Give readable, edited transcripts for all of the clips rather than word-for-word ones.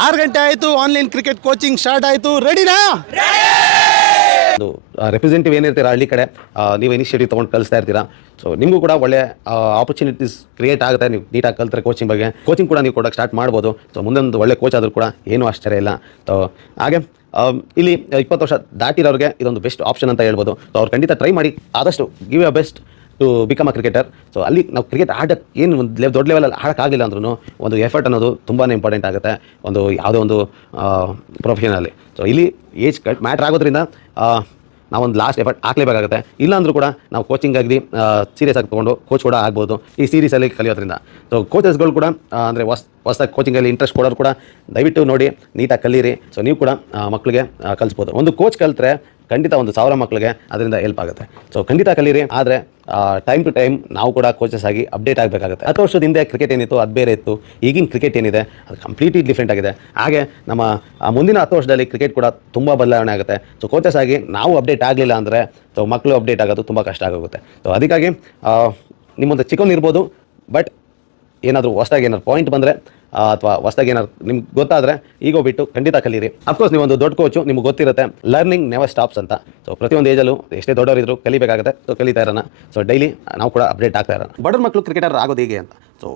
6 ಗಂಟೆ ಆಯಿತು, online cricket coaching start ಆಯಿತು. ರೆಡಿನಾ? ಅದು ರೆಪ್ರೆಸೆಂಟೇಟಿವ್ ಏನಿರ್ತೀರ ಹಳ್ಳಿ ಕಡೆ ನೀವು ಇನಿಷಿಯೇಟಿವ್ ತೊಗೊಂಡು ಕಲಿಸ್ತಾ ಇರ್ತೀರಾ. ಸೊ ನಿಮಗೂ ಕೂಡ ಒಳ್ಳೆ ಆಪರ್ಚುನಿಟೀಸ್ ಕ್ರಿಯೇಟ್ ಆಗುತ್ತೆ. ನೀವು ನೀಟಾಗಿ ಕಲ್ತ್ರೆ ಕೋಚಿಂಗ್ ಕೂಡ ನೀವು ಕೊಡೋಕ್ಕೆ ಸ್ಟಾರ್ಟ್ ಮಾಡ್ಬೋದು. ಸೊ ಮುಂದೊಂದು ಒಳ್ಳೆ ಕೋಚ್ ಆದರೂ ಕೂಡ ಏನೂ ಆಶ್ಚರ್ಯ ಇಲ್ಲ. ಸೊ ಹಾಗೆ ಇಲ್ಲಿ 20 ವರ್ಷ ದಾಟಿರೋರಿಗೆ ಇದೊಂದು ಬೆಸ್ಟ್ ಆಪ್ಷನ್ ಅಂತ ಹೇಳ್ಬೋದು. ಸೊ ಅವ್ರು ಖಂಡಿತ ಟ್ರೈ ಮಾಡಿ, ಆದಷ್ಟು give a best to become a cricketer. So ಅಲ್ಲಿ ನಾವು ಕ್ರಿಕೆಟ್ ಆಡೋಕ್ಕೆ ಏನು ಒಂದು ದೊಡ್ಡ ಲೆವೆಲಲ್ಲಿ ಆಡೋಕ್ಕಾಗಲಿಲ್ಲ ಅಂದ್ರೂ ಒಂದು ಎಫರ್ಟ್ ಅನ್ನೋದು ತುಂಬಾ ಇಂಪಾರ್ಟೆಂಟ್ ಆಗುತ್ತೆ ಯಾವುದೋ ಒಂದು ಪ್ರೊಫೆಷನಲ್ಲಿ. ಸೊ ಇಲ್ಲಿ ಏಜ್ ಮ್ಯಾಟ್ರ್ ಆಗೋದ್ರಿಂದ ನಾವೊಂದು ಲಾಸ್ಟ್ ಎಫರ್ಟ್ ಹಾಕಲೇಬೇಕಾಗುತ್ತೆ. ಇಲ್ಲಾಂದ್ರೂ ಕೂಡ ನಾವು ಕೋಚಿಂಗ್ ಆಗಲಿ ಸೀರಿಯಸ್ ಆಗಿ ತೊಗೊಂಡು ಕೋಚ್ ಕೂಡ ಆಗ್ಬೋದು ಈ ಸೀರೀಸಲ್ಲಿ ಕಲಿಯೋದ್ರಿಂದ. ಸೊ ಕೋಚಸ್ಗಳು ಕೂಡ ಅಂದರೆ ಹೊಸದಾಗಿ ಕೋಚಿಂಗಲ್ಲಿ ಇಂಟ್ರೆಸ್ಟ್ ಕೊಡೋರು ಕೂಡ ದಯವಿಟ್ಟು ನೋಡಿ, ನೀಟಾಗಿ ಕಲೀರಿ. ಸೊ ನೀವು ಕೂಡ ಮಕ್ಕಳಿಗೆ ಕಲಿಸ್ಬೋದು. ಒಂದು ಕೋಚ್ ಕಲಿತ್ರೆ ಖಂಡಿತ 1,000 ಮಕ್ಕಳಿಗೆ ಅದರಿಂದ ಹೆಲ್ಪ್ ಆಗುತ್ತೆ. ಸೊ ಖಂಡಿತ ಕಲೀರಿ. ಆದರೆ ಟೈಮ್ ಟು ಟೈಮ್ ನಾವು ಕೂಡ ಕೋಚಸ್ ಆಗಿ ಅಪ್ಡೇಟ್ ಆಗಬೇಕಾಗುತ್ತೆ. 10 ವರ್ಷದ ಹಿಂದೆ ಕ್ರಿಕೆಟ್ ಏನಿತ್ತು ಅದು ಬೇರೆ ಇತ್ತು. ಈಗಿನ ಕ್ರಿಕೆಟ್ ಏನಿದೆ ಅದು ಕಂಪ್ಲೀಟ್ಲಿ ಡಿಫ್ರೆಂಟ್ ಆಗಿದೆ. ಹಾಗೆ ನಮ್ಮ ಮುಂದಿನ 10 ವರ್ಷದಲ್ಲಿ ಕ್ರಿಕೆಟ್ ಕೂಡ ತುಂಬ ಬದಲಾವಣೆ ಆಗುತ್ತೆ. ಸೊ ಕೋಚಸ್ ಆಗಿ ನಾವು ಅಪ್ಡೇಟ್ ಆಗಲಿಲ್ಲ ಅಂದರೆ ಸೊ ಮಕ್ಕಳು ಅಪ್ಡೇಟ್ ಆಗೋದು ತುಂಬ ಕಷ್ಟ ಆಗೋಗುತ್ತೆ. ಸೊ ಅದಕ್ಕಾಗಿ ನಿಮ್ಮೊಂದು ಚಿಕ್ಕವನಿರ್ಬೋದು, ಬಟ್ ಏನಾದರೂ ಹೊಸದಾಗಿ ಏನಾದ್ರು ಪಾಯಿಂಟ್ ಬಂದರೆ ಅಥವಾ ಹೊಸದಾಗಿ ಏನಾದ್ರು ನಿಮ್ಗೆ ಗೊತ್ತಾದರೆ ಈಗೋ ಬಿಟ್ಟು ಖಂಡಿತ ಕಲೀರಿ. ಅಫ್ಕೋರ್ಸ್ ನೀವೊಂದು ದೊಡ್ಡ ಕೋಚು, ನಿಮ್ಗೆ ಗೊತ್ತಿರುತ್ತೆ ಲರ್ನಿಂಗ್ ನೆವರ್ ಸ್ಟಾಪ್ಸ್ ಅಂತ. ಸೊ ಪ್ರತಿಯೊಂದು ಏಜಲ್ಲೂ ಎಷ್ಟೇ ದೊಡ್ಡವರಿದ್ರು ಕಲಿಬೇಕಾಗುತ್ತೆ. ಸೊ ಕಲಿತಾ ಇರೋಣ. ಸೊ ಡೈಲಿ ನಾವು ಕೂಡ ಅಪ್ಡೇಟ್ ಆಗ್ತಾ ಇರೋಣ. ಬಡವ್ರ ಮಕ್ಕಳು ಕ್ರಿಕೆಟರ್ ಆಗೋದು ಹೇಗೆ ಅಂತ. ಸೊ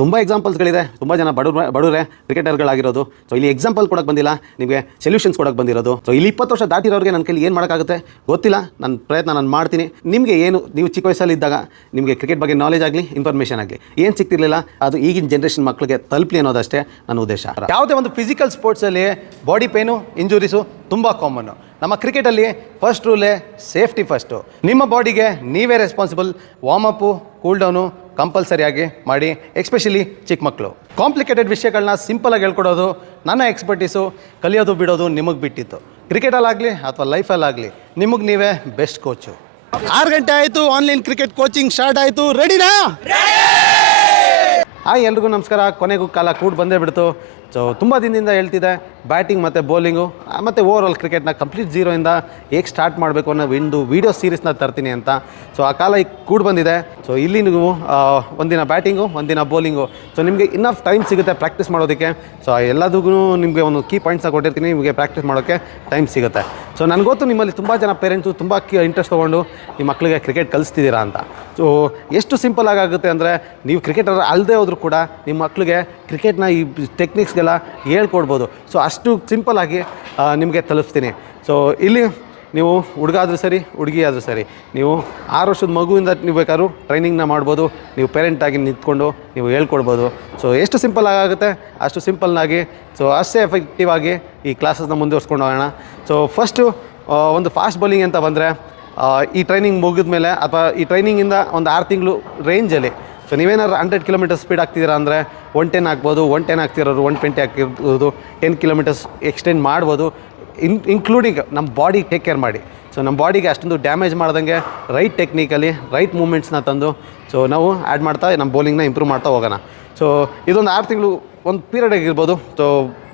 ತುಂಬ ಎಕ್ಸಾಂಪಲ್ಸ್ಗಳಿದೆ. ತುಂಬ ಜನ ಬಡವರೇ ಕ್ರಿಕೆಟರ್ಗಳಾಗಿರೋದು. ಸೊ ಇಲ್ಲಿ ಎಕ್ಸಾಂಪಲ್ ಕೊಡೋಕ್ಕೆ ಬಂದಿಲ್ಲ, ನಿಮಗೆ ಸೊಲ್ಯೂಷನ್ಸ್ ಕೊಡೋಕ್ಕೆ ಬಂದಿರೋದು. ಸೊ ಇಲ್ಲಿ 20 ವರ್ಷ ದಾಟಿರೋರಿಗೆ ನನ್ನ ಕೈಲಿ ಏನು ಮಾಡೋಕ್ಕಾಗುತ್ತೆ ಗೊತ್ತಿಲ್ಲ. ನನ್ನ ಪ್ರಯತ್ನ ನಾನು ಮಾಡ್ತೀನಿ. ನಿಮಗೆ ಏನು ನೀವು ಚಿಕ್ಕ ವಯಸ್ಸಲ್ಲಿ ಇದ್ದಾಗ ನಿಮಗೆ ಕ್ರಿಕೆಟ್ ಬಗ್ಗೆ ನಾಲೆಜ್ ಆಗಲಿ ಇನ್ಫಾರ್ಮೇಷನ್ ಆಗಲಿ ಏನು ಸಿಗ್ತಿರ್ಲಿಲ್ಲ, ಅದು ಈಗಿನ ಜನ್ರೇಷನ್ ಮಕ್ಕಳಿಗೆ ತಲುಪಲಿ ಅನ್ನೋದಷ್ಟೇ ನನ್ನ ಉದ್ದೇಶ. ಯಾವುದೇ ಒಂದು ಫಿಸಿಕಲ್ ಸ್ಪೋರ್ಟ್ಸಲ್ಲಿ ಬಾಡಿ ಪೇನು ಇಂಜುರೀಸು ತುಂಬ ಕಾಮನ್ನು. ನಮ್ಮ ಕ್ರಿಕೆಟಲ್ಲಿ ಫಸ್ಟ್ ರೂಲೇ ಸೇಫ್ಟಿ ಫಸ್ಟು. ನಿಮ್ಮ ಬಾಡಿಗೆ ನೀವೇ ರೆಸ್ಪಾನ್ಸಿಬಲ್. ವಾರ್ಮಪ್ಪು ಕೂಲ್ ಡೌನು ಕಂಪಲ್ಸರಿಯಾಗಿ ಮಾಡಿ, ಎಸ್ಪೆಷಲಿ ಚಿಕ್ಕ ಮಕ್ಕಳು. ಕಾಂಪ್ಲಿಕೇಟೆಡ್ ವಿಷಯಗಳನ್ನ ಸಿಂಪಲಾಗಿ ಹೇಳ್ಕೊಡೋದು ನನ್ನ ಎಕ್ಸ್ಪರ್ಟೀಸು. ಕಲಿಯೋದು ಬಿಡೋದು ನಿಮಗೆ ಬಿಟ್ಟಿತ್ತು. ಕ್ರಿಕೆಟಲ್ಲಾಗಲಿ ಅಥವಾ ಲೈಫಲ್ಲಾಗಲಿ ನಿಮಗೆ ನೀವೇ ಬೆಸ್ಟ್ ಕೋಚು. 6 ಗಂಟೆ ಆಯಿತು, ಆನ್ಲೈನ್ ಕ್ರಿಕೆಟ್ ಕೋಚಿಂಗ್ ಸ್ಟಾರ್ಟ್ ಆಯಿತು. ರೆಡಿನಾ? ಹಾಯ್ ಎಲ್ರಿಗೂ ನಮಸ್ಕಾರ. ಕೊನೆಗೂ ಕಾಲ ಕೂಡ ಬಂದೇ ಬಿಡ್ತು. ಸೊ ತುಂಬ ದಿನದಿಂದ ಹೇಳ್ತಿದ್ದೆ ಬ್ಯಾಟಿಂಗ್ ಮತ್ತು ಬೌಲಿಂಗು ಮತ್ತು ಓವರಾಲ್ ಕ್ರಿಕೆಟ್ನ ಕಂಪ್ಲೀಟ್ ಝೀರೋಯಿಂದ ಹೇಗೆ ಸ್ಟಾರ್ಟ್ ಮಾಡಬೇಕು ಅನ್ನೋ ಒಂದು ವೀಡಿಯೋ ಸೀರೀಸ್ನ ತರ್ತೀನಿ ಅಂತ. ಸೊ ಆ ಕಾಲ ಈಗ ಕೂಡ ಬಂದಿದೆ. ಸೊ ಇಲ್ಲಿ ನೀವು ಒಂದಿನ ಬ್ಯಾಟಿಂಗು ಒಂದಿನ ಬೌಲಿಂಗು. ಸೊ ನಿಮಗೆ ಇನ್ನಫ್ ಟೈಮ್ ಸಿಗುತ್ತೆ ಪ್ರಾಕ್ಟೀಸ್ ಮಾಡೋದಕ್ಕೆ. ಸೊ ಎಲ್ಲದಕ್ಕೂ ನಿಮಗೆ ಒಂದು ಕೀ ಪಾಯಿಂಟ್ಸ್ನ ಕೊಟ್ಟಿರ್ತೀನಿ, ನಿಮಗೆ ಪ್ರಾಕ್ಟೀಸ್ ಮಾಡೋಕ್ಕೆ ಟೈಮ್ ಸಿಗುತ್ತೆ. ಸೊ ನನಗೊತ್ತು ನಿಮ್ಮಲ್ಲಿ ತುಂಬ ಜನ ಪೇರೆಂಟ್ಸು ತುಂಬ ಇಂಟ್ರೆಸ್ಟ್ ತೊಗೊಂಡು ನಿಮ್ಮ ಮಕ್ಕಳಿಗೆ ಕ್ರಿಕೆಟ್ ಕಲಿಸ್ತಿದ್ದೀರಾ ಅಂತ. ಸೊ ಎಷ್ಟು ಸಿಂಪಲ್ ಆಗುತ್ತೆ ಅಂದರೆ ನೀವು ಕ್ರಿಕೆಟರ್ ಅಲ್ಲದೆ ಹೋದರೂ ಕೂಡ ನಿಮ್ಮ ಮಕ್ಕಳಿಗೆ ಕ್ರಿಕೆಟ್ನ ಈ ಟೆಕ್ನಿಕ್ಸ್ಗೆಲ್ಲ ಹೇಳ್ಕೊಡ್ಬೋದು. ಸೊ ಅಷ್ಟು ಸಿಂಪಲ್ಲಾಗಿ ನಿಮಗೆ ತಲುಪಿಸ್ತೀನಿ. ಸೊ ಇಲ್ಲಿ ನೀವು ಹುಡುಗ ಆದರೂ ಸರಿ ಹುಡುಗಿ ಆದರೂ ಸರಿ, ನೀವು 6 ವರ್ಷದ ಮಗುವಿಂದ ನೀವು ಬೇಕಾದ್ರೂ ಟ್ರೈನಿಂಗ್ನ ಮಾಡ್ಬೋದು. ನೀವು ಪೇರೆಂಟಾಗಿ ನಿಂತ್ಕೊಂಡು ನೀವು ಹೇಳ್ಕೊಡ್ಬೋದು. ಸೊ ಎಷ್ಟು ಸಿಂಪಲ್ ಆಗುತ್ತೆ ಅಷ್ಟು ಸಿಂಪಲ್ನಾಗಿ ಸೊ ಅಷ್ಟೇ ಎಫೆಕ್ಟಿವ್ ಆಗಿ ಈ ಕ್ಲಾಸಸ್ನ ಮುಂದುವರ್ಸ್ಕೊಂಡು ಹೋಗೋಣ. ಸೊ ಫಸ್ಟು ಒಂದು ಫಾಸ್ಟ್ ಬೌಲಿಂಗ್ ಅಂತ ಬಂದರೆ ಈ ಟ್ರೈನಿಂಗ್ ಮುಗಿದ ಮೇಲೆ ಅಥವಾ ಈ ಟ್ರೈನಿಂಗಿಂದ ಒಂದು 6 ತಿಂಗಳು ರೇಂಜಲ್ಲಿ ಸೊ ನೀವೇನಾದ್ರು 100 ಕಿಲೋಮೀಟರ್ ಸ್ಪೀಡ್ ಆಗ್ತಿದ್ದೀರಾ ಅಂದರೆ 110 ಆಗ್ಬೋದು, 110 ಆಗ್ತಿರೋರು 120 ಆಗಿರ್ಬೋದು, 10 ಕಿಲೋಮೀಟರ್ಸ್ ಎಕ್ಸ್ಟೆಂಡ್ ಮಾಡ್ಬೋದು. ಇನ್ಕ್ಲೂಡಿಂಗ್ ನಮ್ಮ ಬಾಡಿ ಟೇಕ್ ಕೇರ್ ಮಾಡಿ. ಸೊ ನಮ್ಮ ಬಾಡಿಗೆ ಅಷ್ಟೊಂದು ಡ್ಯಾಮೇಜ್ ಮಾಡ್ದಂಗೆ ರೈಟ್ ಟೆಕ್ನಿಕಲ್ಲಿ ರೈಟ್ ಮೂಮೆಂಟ್ಸ್ನ ತಂದು ಸೊ ನಾವು ಆ್ಯಡ್ ಮಾಡ್ತಾ ನಮ್ಮ ಬೌಲಿಂಗ್ನ ಇಂಪ್ರೂವ್ ಮಾಡ್ತಾ ಹೋಗೋಣ. ಸೊ ಇದೊಂದು 6 ತಿಂಗಳು ಒಂದು ಪೀರಿಯಡ್ ಆಗಿರ್ಬೋದು. ಸೊ